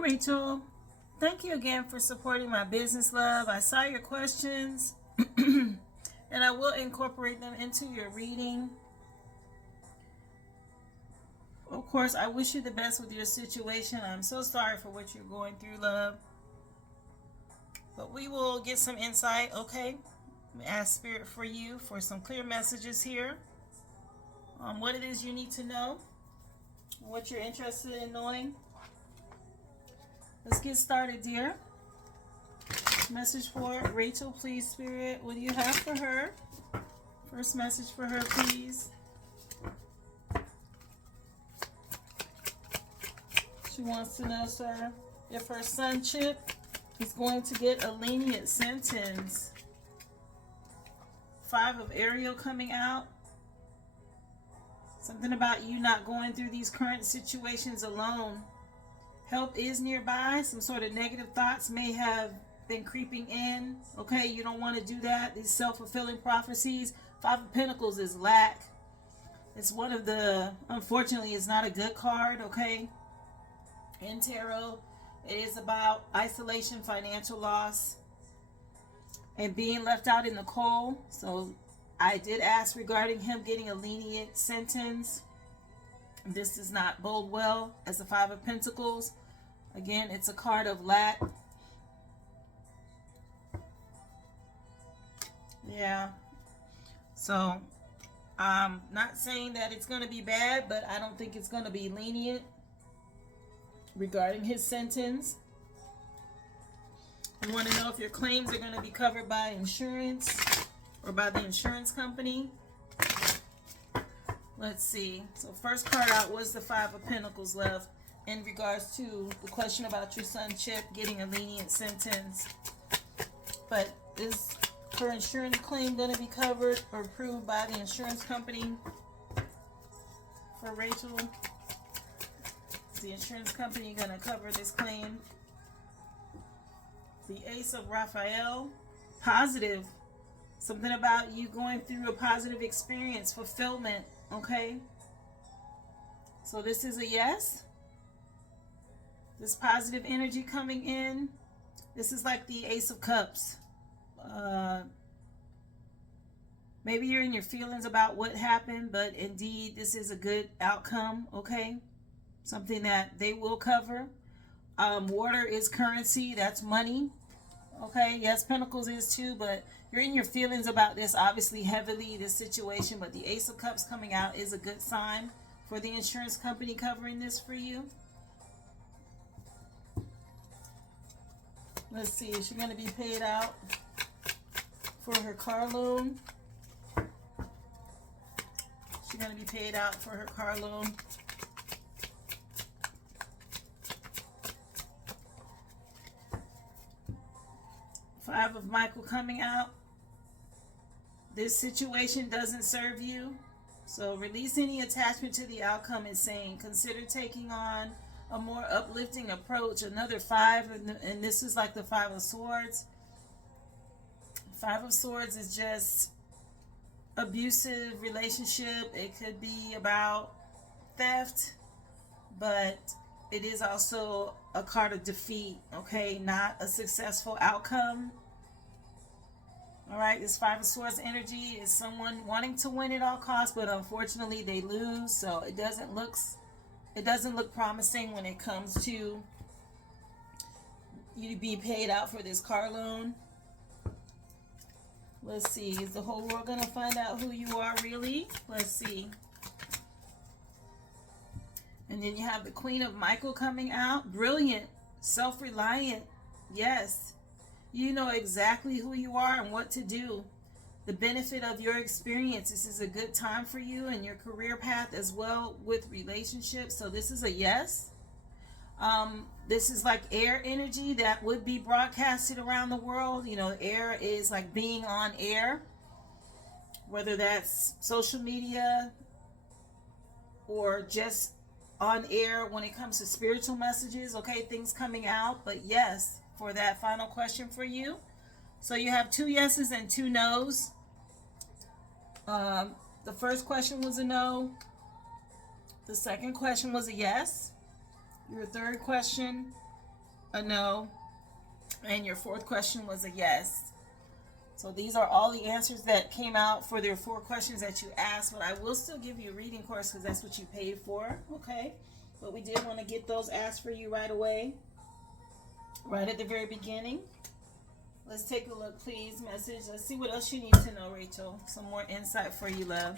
Rachel. Thank you again for supporting my business, love. I saw your questions and I will incorporate them into your reading. Of course, I wish you the best with your situation. I'm so sorry for what you're going through, love. But we will get some insight, okay? Ask Spirit for you for some clear messages here on what it is you need to know, what you're interested in knowing. Let's get started, dear. Message for Rachel, please, Spirit. What do you have for her? First message for her, please. She wants to know, sir, if her son Chip is going to get a lenient sentence. 5 of Ariel coming out. Something about you not going through these current situations alone. Help is nearby. Some sort of negative thoughts may have been creeping in. Okay, you don't want to do that. These self-fulfilling prophecies. 5 of Pentacles is lack. It's one of the, unfortunately, it's not a good card, okay? In tarot, it is about isolation, financial loss, and being left out in the cold. So I did ask regarding him getting a lenient sentence. This does not bode well as the 5 of Pentacles. Again, it's a card of lack. Yeah. So I'm not saying that it's going to be bad, but I don't think it's going to be lenient regarding his sentence. You want to know if your claims are going to be covered by insurance or by the insurance company. Let's see. So first card out was the 5 of Pentacles, love, in regards to the question about your son Chip getting a lenient sentence. But is her insurance claim going to be covered or approved by the insurance company for Rachel? Is the insurance company going to cover this claim? The Ace of Raphael. Positive. Something about you going through a positive experience, fulfillment, okay? So this is a yes. This positive energy coming in. This is like the Ace of Cups. Maybe you're in your feelings about what happened, but indeed this is a good outcome, okay? Something that they will cover. Water is currency, that's money. Okay, yes, Pentacles is too, but you're in your feelings about this, obviously heavily, this situation, but the Ace of Cups coming out is a good sign for the insurance company covering this for you. Let's see, is she going to be paid out for her car loan? She's going to be paid out for her car loan. Five of Michael coming out. This situation doesn't serve you. So release any attachment to the outcome is saying consider taking on a more uplifting approach. Another 5, and this is like the 5 of Swords. 5 of Swords is just abusive relationship. It could be about theft, but it is also a card of defeat, okay? Not a successful outcome. All right, this 5 of Swords energy is someone wanting to win at all costs, but unfortunately they lose. So it doesn't look promising when it comes to you to be paid out for this car loan. Let's see, is the whole world gonna find out who you are really? Let's see. And then you have the Queen of Michael coming out. Brilliant, self-reliant. Yes, you know exactly who you are and what to do. The benefit of your experience. This is a good time for you and your career path as well with relationships. So this is a yes. This is like air energy that would be broadcasted around the world. You know, air is like being on air, whether that's social media or just on air when it comes to spiritual messages, okay, things coming out. But yes, for that final question for you. So you have 2 yeses and 2 nos. The first question was a no. The second question was a yes. Your third question a no, and your fourth question was a yes. So these are all the answers that came out for their 4 questions that you asked, but I will still give you a reading course because that's what you paid for, okay? But we did want to get those asked for you right away, right at the very beginning. Let's take a look, please. Message. Let's see what else you need to know, Rachel. Some more insight for you, love.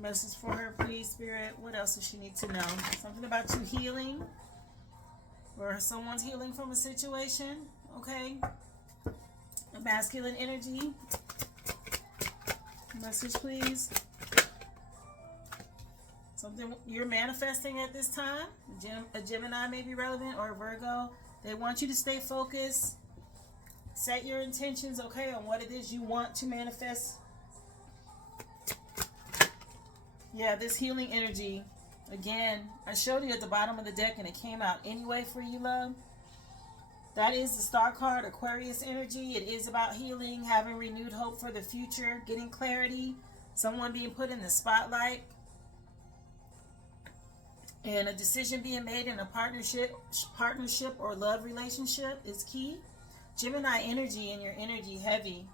Message for her, please, Spirit. What else does she need to know? Something about you healing, or someone's healing from a situation, okay? A masculine energy. Message, please. Something you're manifesting at this time. A Gemini may be relevant, or a Virgo. They want you to stay focused. Set your intentions, okay, on what it is you want to manifest. Yeah, this healing energy. Again, I showed you at the bottom of the deck and it came out anyway for you, love. That is the Star card, Aquarius energy. It is about healing, having renewed hope for the future, getting clarity, someone being put in the spotlight, and a decision being made in a partnership or love relationship is key. Gemini energy, and your energy heavy.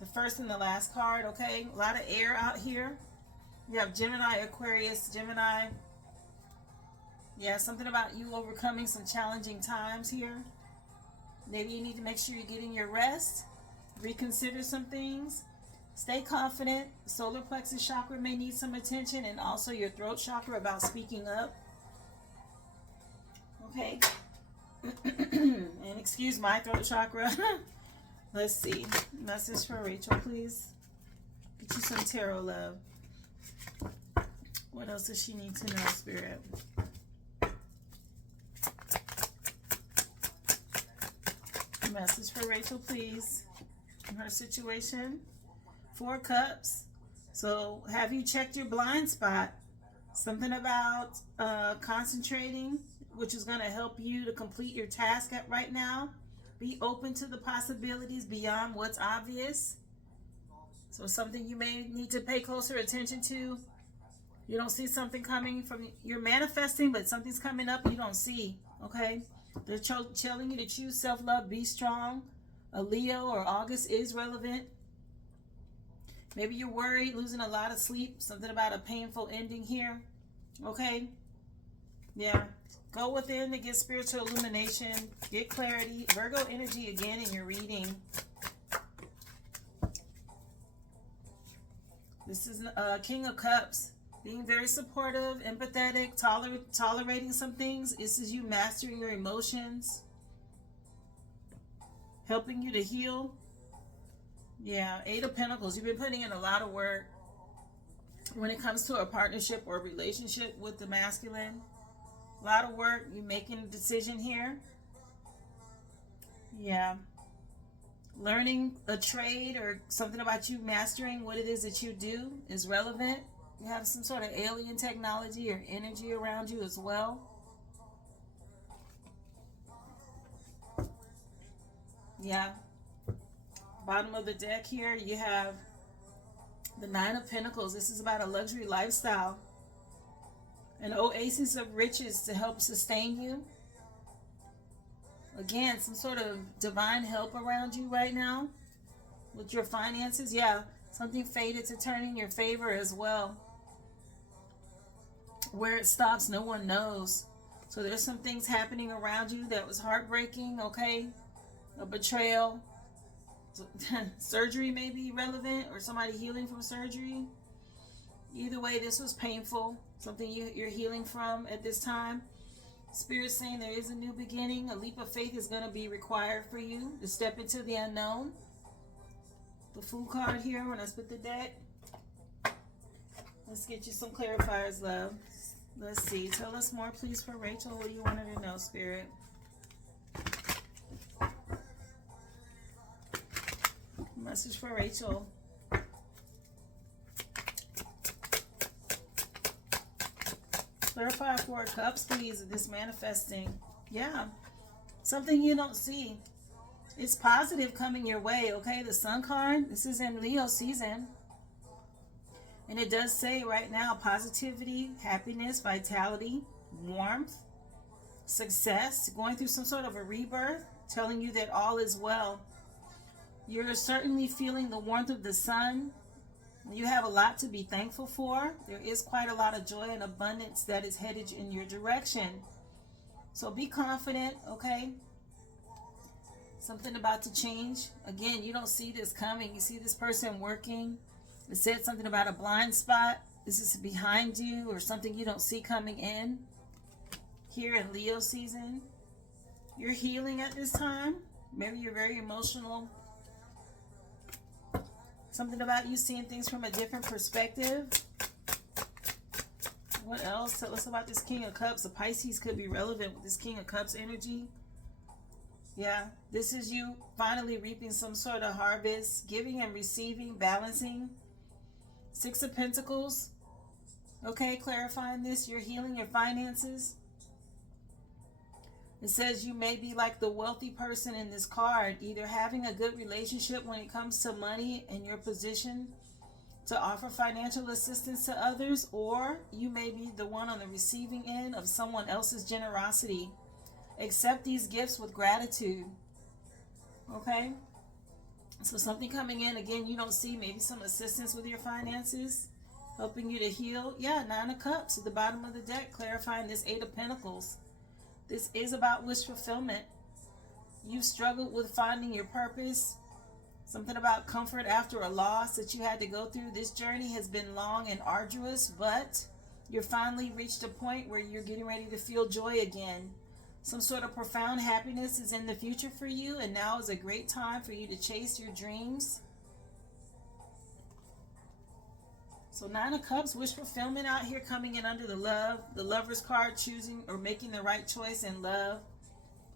The first and the last card, okay? A lot of air out here. You have Gemini, Aquarius, Gemini. Yeah, something about you overcoming some challenging times here. Maybe you need to make sure you're getting your rest. Reconsider some things. Stay confident. Solar plexus chakra may need some attention, and also your throat chakra about speaking up. Okay. And excuse my throat chakra. Let's see. Message for Rachel, please. Get you some tarot love. What else does she need to know, Spirit? Message for Rachel, please. In her situation. 4 cups. So have you checked your blind spot? Something about concentrating, which is going to help you to complete your task right now. Be open to the possibilities beyond what's obvious. So something you may need to pay closer attention to. You don't see something coming from, you're manifesting, but something's coming up you don't see, okay? They're telling you to choose self-love, be strong. A Leo or August is relevant. Maybe you're worried, losing a lot of sleep. Something about a painful ending here, okay? Yeah. Go within to get spiritual illumination, get clarity. Virgo energy again in your reading. This is King of Cups. Being very supportive, empathetic, tolerating some things. This is you mastering your emotions. Helping you to heal. Yeah, 8 of Pentacles. You've been putting in a lot of work when it comes to a partnership or relationship with the masculine. A lot of work. You're making a decision here. Yeah. Learning a trade or something about you mastering what it is that you do is relevant. You have some sort of alien technology or energy around you as well. Yeah. Bottom of the deck here, you have the 9 of Pentacles. This is about a luxury lifestyle. An oasis of riches to help sustain you. Again, some sort of divine help around you right now with your finances. Yeah, something fated to turn in your favor as well. Where it stops, no one knows. So there's some things happening around you that was heartbreaking, okay? A betrayal. Surgery may be relevant, or somebody healing from surgery. Either way, this was painful. Something you're healing from at this time. Spirit's saying there is a new beginning. A leap of faith is going to be required for you to step into the unknown. The Fool card here when I split the deck. Let's get you some clarifiers, love. Let's see. Tell us more, please, for Rachel. What do you want her to know, Spirit? Message for Rachel. Clarify 4 cups, please, of this manifesting. Yeah. Something you don't see. It's positive coming your way, okay? The Sun card, this is in Leo season. And it does say right now, positivity, happiness, vitality, warmth. success, going through some sort of a rebirth, telling you that all is well. You're certainly feeling the warmth of the sun. You have a lot to be thankful for. There is quite a lot of joy and abundance that is headed in your direction. So be confident, okay? Something about to change. Again, you don't see this coming. You see this person working. It said something about a blind spot. This is behind you or something you don't see coming in. Here in Leo season, you're healing at this time. Maybe you're very emotional. Something about you seeing things from a different perspective. What else? Tell us about this King of Cups. The Pisces could be relevant with this King of Cups energy. Yeah, this is you finally reaping some sort of harvest, giving and receiving, balancing. Six of Pentacles. Okay, clarifying this. You're healing your finances. It says you may be like the wealthy person in this card, either having a good relationship when it comes to money and your position to offer financial assistance to others, or you may be the one on the receiving end of someone else's generosity. Accept these gifts with gratitude. Okay? So something coming in, again, you don't see, maybe some assistance with your finances, helping you to heal. Yeah, Nine of Cups at the bottom of the deck, clarifying this Eight of Pentacles. This is about wish fulfillment. You've struggled with finding your purpose. Something about comfort after a loss that you had to go through. This journey has been long and arduous, but you're finally reached a point where you're getting ready to feel joy again. Some sort of profound happiness is in the future for you, and now is a great time for you to chase your dreams. So Nine of Cups, wish fulfillment out here coming in under the love. The Lover's card, choosing or making the right choice in love.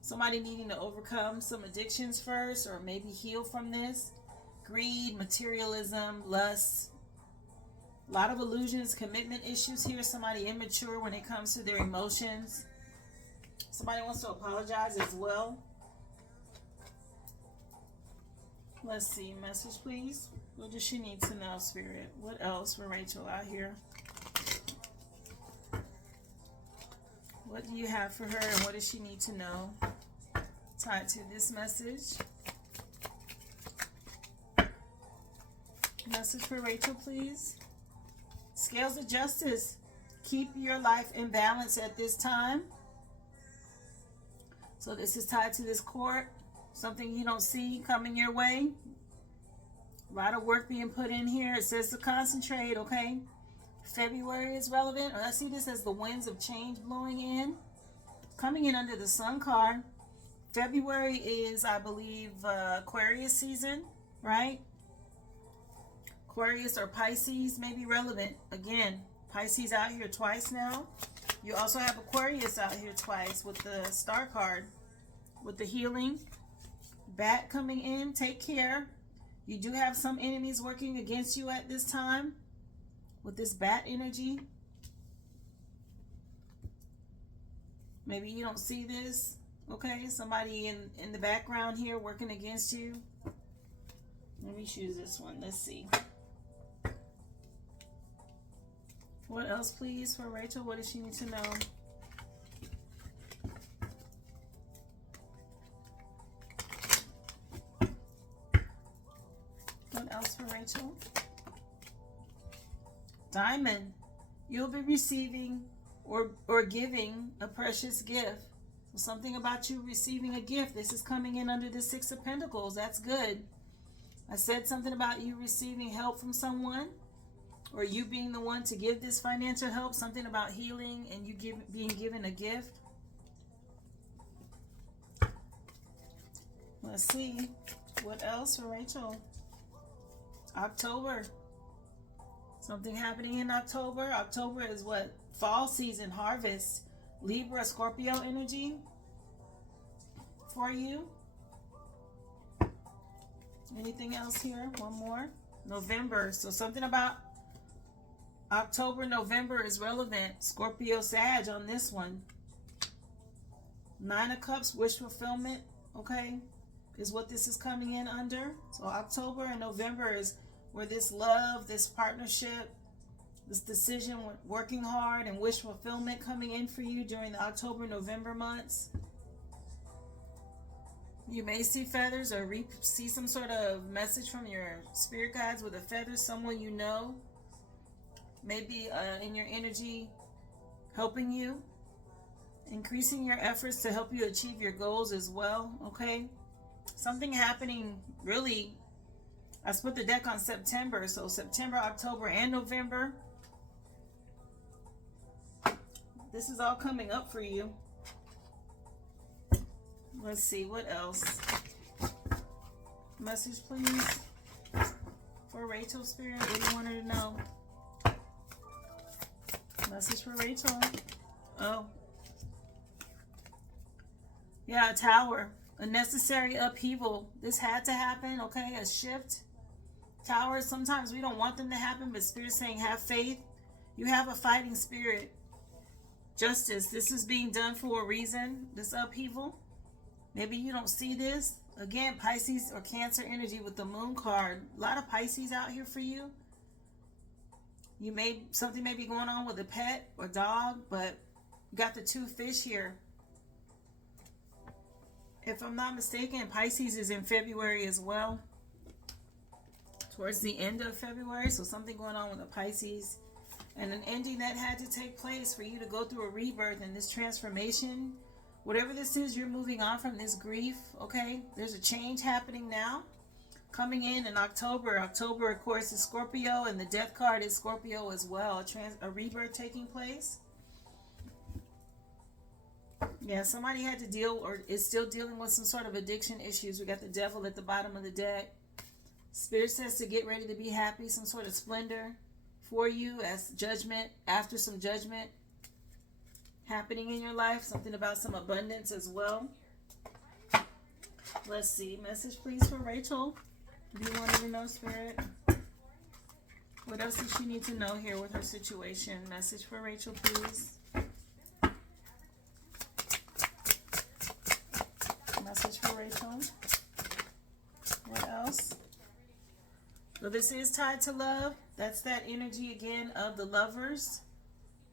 Somebody needing to overcome some addictions first or maybe heal from this. Greed, materialism, lust. A lot of illusions, commitment issues here. Somebody immature when it comes to their emotions. Somebody wants to apologize as well. Let's see. Message, please. What does she need to know, Spirit? What else for Rachel out here? What do you have for her, and what does she need to know tied to this message? Message for Rachel, please. Scales of Justice. Keep your life in balance at this time. So this is tied to this court. Something you don't see coming your way. A lot of work being put in here. It says to concentrate, okay? February is relevant. I see this as the winds of change blowing in. Coming in under the Sun card. February is, I believe, Aquarius season, right? Aquarius or Pisces may be relevant. Again, Pisces out here twice now. You also have Aquarius out here twice with the Star card. With the healing. Bat coming in. Take care. You do have some enemies working against you at this time. With this bat energy. Maybe you don't see this. Okay, somebody in the background here working against you. Let me choose this one. Let's see. What else, please, for Rachel? What does she need to know? What else for Rachel? Diamond. You'll be receiving or giving a precious gift. So something about you receiving a gift. This is coming in under the Six of Pentacles. That's good. I said something about you receiving help from someone, or you being the one to give this financial help. Something about healing and you being given a gift. Let's see. What else for Rachel? October. Something happening in October. October is what? Fall season, harvest. Libra, Scorpio energy for you. Anything else here? One more. November. So something about October, November is relevant. Scorpio, Sag on this one. Nine of Cups, wish fulfillment, okay, is what this is coming in under. So October and November is where this love, this partnership, This decision, working hard and wish fulfillment coming in for you during the October, November months. You may see feathers or see some sort of message from your spirit guides with a feather, someone you know, maybe in your energy, helping you, increasing your efforts to help you achieve your goals as well, okay? Something happening, really, I split the deck on September, so September, October, and November. This is all coming up for you. Let's see, what else? Message, please, for Rachel Spirit. What do you want her to know? Message for Rachel. Oh. Yeah, a tower. A necessary upheaval. This had to happen, okay? A shift. Towers, sometimes we don't want them to happen, but Spirit's saying have faith. You have a fighting spirit. Justice. This is being done for a reason. This upheaval. Maybe you don't see this. Again, Pisces or Cancer energy with the Moon card. A lot of Pisces out here for you. Something may be going on with a pet or dog, but you got the 2 fish here. If I'm not mistaken, Pisces is in February as well. Towards the end of February. So something going on with the Pisces. And an ending that had to take place for you to go through a rebirth and this transformation. Whatever this is, you're moving on from this grief, okay? There's a change happening now. Coming in October. October, of course, is Scorpio, and the death card is Scorpio as well. A rebirth taking place. Yeah, somebody had to deal or is still dealing with some sort of addiction issues. We got the Devil at the bottom of the deck. Spirit says to get ready to be happy, some sort of splendor for you as judgment, after some judgment happening in your life. Something about some abundance as well. Let's see. Message, please, for Rachel. Do you want her to know, Spirit? What else does she need to know here with her situation? Message for Rachel, please. Message for Rachel. What else? So this is tied to love. That's that energy again of the lovers.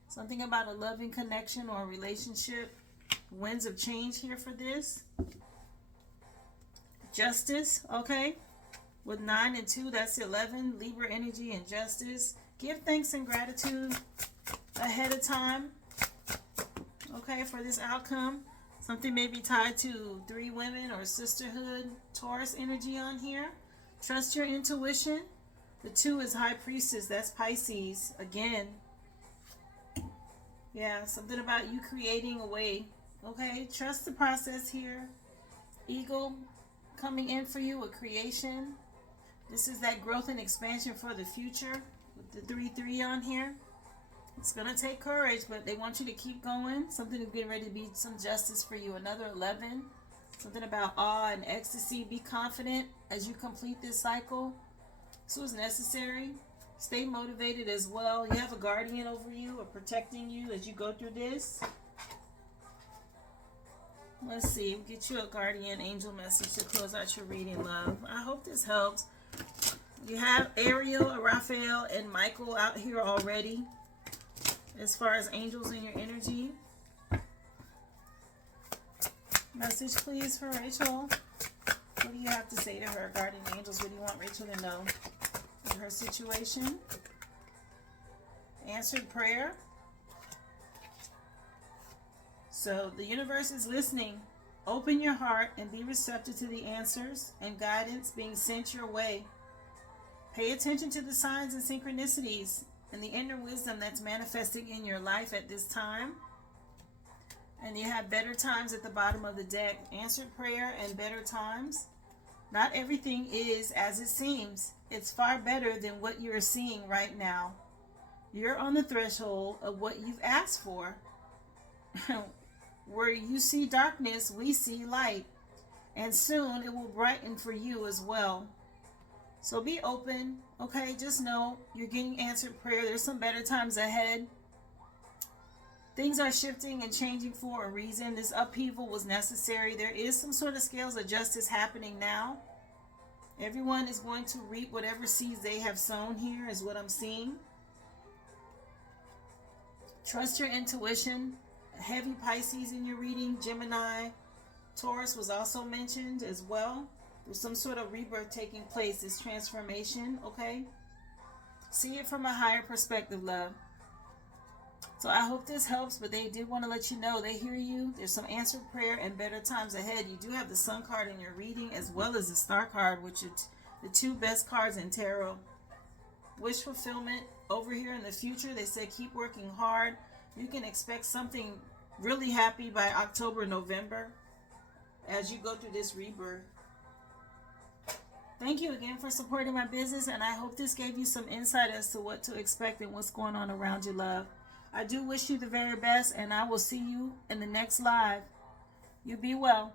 Something about a loving connection or a relationship. Winds of change here for this. Justice, okay? With 9 and 2, that's 11. Libra energy and justice. Give thanks and gratitude ahead of time, okay, for this outcome. Something may be tied to 3 women or sisterhood. Taurus energy on here. Trust your intuition. The 2 is High Priestess. That's Pisces. Again. Yeah, something about you creating a way. Okay, trust the process here. Eagle coming in for you with creation. This is that growth and expansion for the future. With the 3-3 on here. It's going to take courage, but they want you to keep going. Something is getting ready to be some justice for you. Another 11. Something about awe and ecstasy. Be confident as you complete this cycle. This was necessary. Stay motivated as well. You have a guardian over you or protecting you as you go through this. Let's see. We'll get you a guardian angel message to close out your reading, love. I hope this helps. You have Ariel, Raphael, and Michael out here already. As far as angels in your energy. Message, please, for Rachel. What do you have to say to her, guardian angels? What do you want Rachel to know of her situation? Answered prayer. So the universe is listening. Open your heart and be receptive to the answers and guidance being sent your way. Pay attention to the signs and synchronicities and the inner wisdom that's manifesting in your life at this time. And you have better times at the bottom of the deck. Answered prayer and better times. Not everything is as it seems. It's far better than what you're seeing right now. You're on the threshold of what you've asked for. Where you see darkness, we see light. And soon it will brighten for you as well. So be open, okay? Just know you're getting answered prayer. There's some better times ahead. Things are shifting and changing for a reason. This upheaval was necessary. There is some sort of scales of justice happening now. Everyone is going to reap whatever seeds they have sown here, is what I'm seeing. Trust your intuition. Heavy Pisces in your reading. Gemini, Taurus was also mentioned as well. There's some sort of rebirth taking place. This transformation, okay? See it from a higher perspective, love. So I hope this helps, but they did want to let you know they hear you. There's some answered prayer and better times ahead. You do have the Sun card in your reading as well as the Star card, which are the two best cards in tarot. Wish fulfillment over here in the future. They said keep working hard. You can expect something really happy by October, November as you go through this rebirth. Thank you again for supporting my business, and I hope this gave you some insight as to what to expect and what's going on around you, love. I do wish you the very best, and I will see you in the next live. You be well.